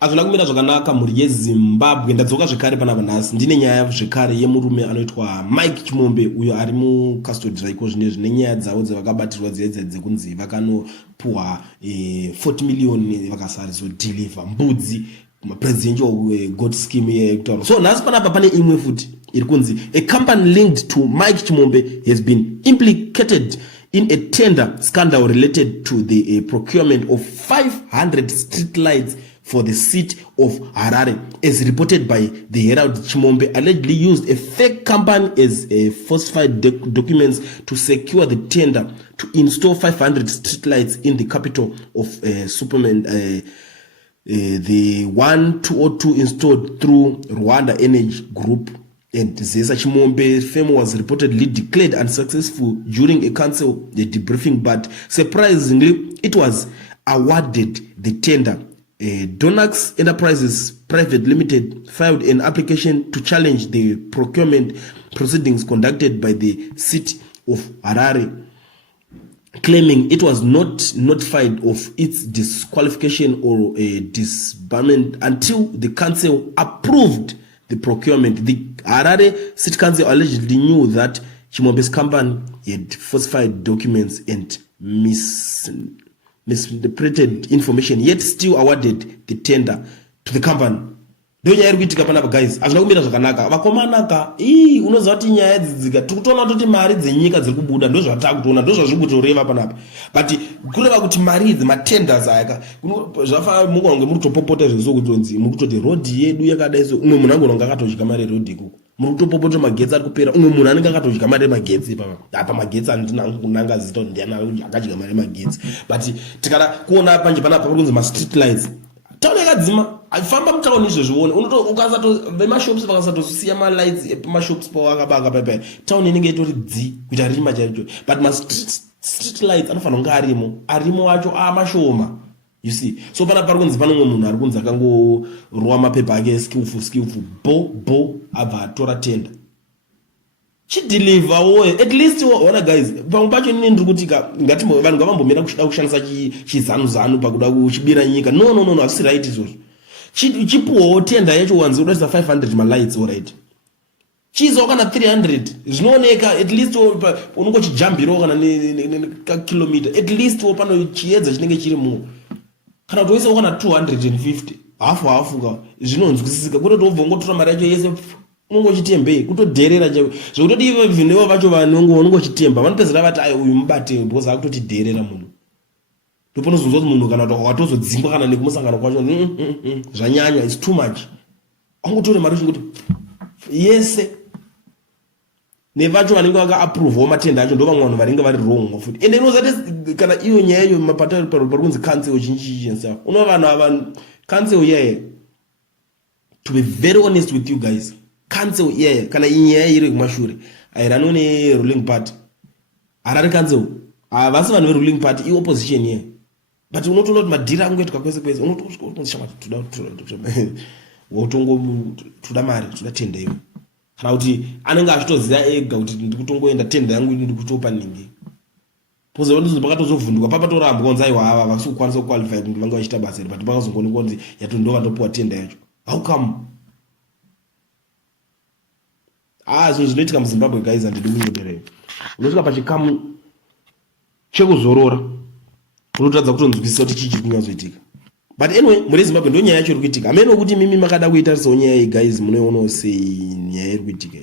Azvina kumira zvakanaka mhuri yeZimbabwe. Ndadzoka zvekare panapa nhasi ndine nyaya zvekare yemurume anoitwa Mike Chimombe uyo ari mukastodi zvaiko zvinezvi nenyaya dzavo dzavakabatirwa dzekunzi vakanopuhwa 40 million vakasazodhilivha mbudzi presidential goat scheme yekutaura. So nhasi panapa pane imwe futi iri kunzi a company linked to Mike Chimombe has been implicated in a tender scandal related to the procurement of 500 street lights for the city of Harare, as reported by the Herald. Chimombe allegedly used a fake company as falsified documents to secure the tender to install 500 streetlights in the capital of Superman. The 1202 installed through Rwanda Energy Group and Zesa. Chimombe firm was reportedly declared unsuccessful during a council debriefing, but surprisingly, it was awarded the tender. Donax Enterprises Private Limited filed an application to challenge the procurement proceedings conducted by the city of Harare, claiming it was not notified of its disqualification or disbarment until the council approved the procurement. The Harare City Council allegedly knew that Chimombe's company had falsified documents and misinterpreted information, yet still awarded the tender to the company. Ndonya iri kuitika panapa guys, azvina kumira zvakanaka. Vakomanaka, unoziva kuti nyaya idzi tikutoona kuti mari dzenyika dziri kubuda ndozvatakutoona, ndozvazviri kutoreva panapa. But kureva kuti mari idzi matenders aya zvafa mungange muri kutopopota zviso kutonzi muri kutoti road yedu yakadai so umwe munhu angonga akatodya mari road ikoko. Muri kutopopota magetsi ari kupera, umwe munhu anenge akatodya mari magetsi apa magetsi andina kunanga zito ndiana akadya mari magetsi. But tikada kuona panje panapa pari kunzi ma street lights. Tauni yakadzima afamba mutaoni izvozvione ukasato vemashops vakasatosiya malights epamashops pawakabaka pepe tauni inenge itori dzi kuita rima chaicho. But ma street lights anofanira kunge arimo acho amashoma, you see. So pari kunzi pane umwe munhu ari kunzi akangorova mapepa ake skillful bo abva atora tender chideliver woye at least ona guys. Pamwe pacho nini ndiri kuti ngati vanhu ngavambomira kuchida kushandisa chizanu pakuda kuchibira nyika. No, asi right izvozvo. Chipuwo tender yacho wanzi udatisa 500 malights, alright. Chizo kana 300 zvinooneka at least unongochijambirawo kana kilometer at least pano chiedza chinenge chiri mu kana toisa kana 250 hafu ka zvinonzwisisika kuti tobva ngotora mari yacho yese unongochitembei kutodherera chaivo zvekutoti ivo vhinevo vacho vanongochitemba vanopedzera vati ayi uyu mubate because akutotidherera munhu. Ndopanozonzwa kuti munhu kana watozodzingwa kana nekumusangano kwacho zvanyanya, it's too much. Angotore mari kuti yese nevacho vanenge vakaapprove matenda acho ndovamwe vanhu vanenge vari wrong futi. Ende inozati kana iyo nyaya iyo mapatari pari kunzi council chinchichensa uno vanhu ava council yeye. To be very honest with you guys, council yeye kana inyaya iri kumashure airano ruling party Harare council avasi vanhu veruling party opposition yeye. But unotoona kuti madhira angoitika kwese kwese unotosvika toda mari toda tenda iyo kana kuti anenge achitoziva ega kuti ndikutongoenda tenda yangu iri kutopa ningi poze pakatozovhunduka papatorambwa kunzi aiwa ava vasi kukwanisa kuqualify kuti vange vachita basa iri but pakazongoonekwa kuti yatondova ndopuwa tenda yacho. How come? Zvinhu zvinoitika muZimbabwe guys handidi kunyoderera. Unosvika pachikamu chekuzorora unotadza kutonzwisisa kuti chii chiri kunyatsoitika. But anyway, muri Zimbabwe ndo nyaya yacho iri kuitika. Ameno kuti mimi makada kuita senyaya iyi guys, munoionawo sei nyaya iri kuitika.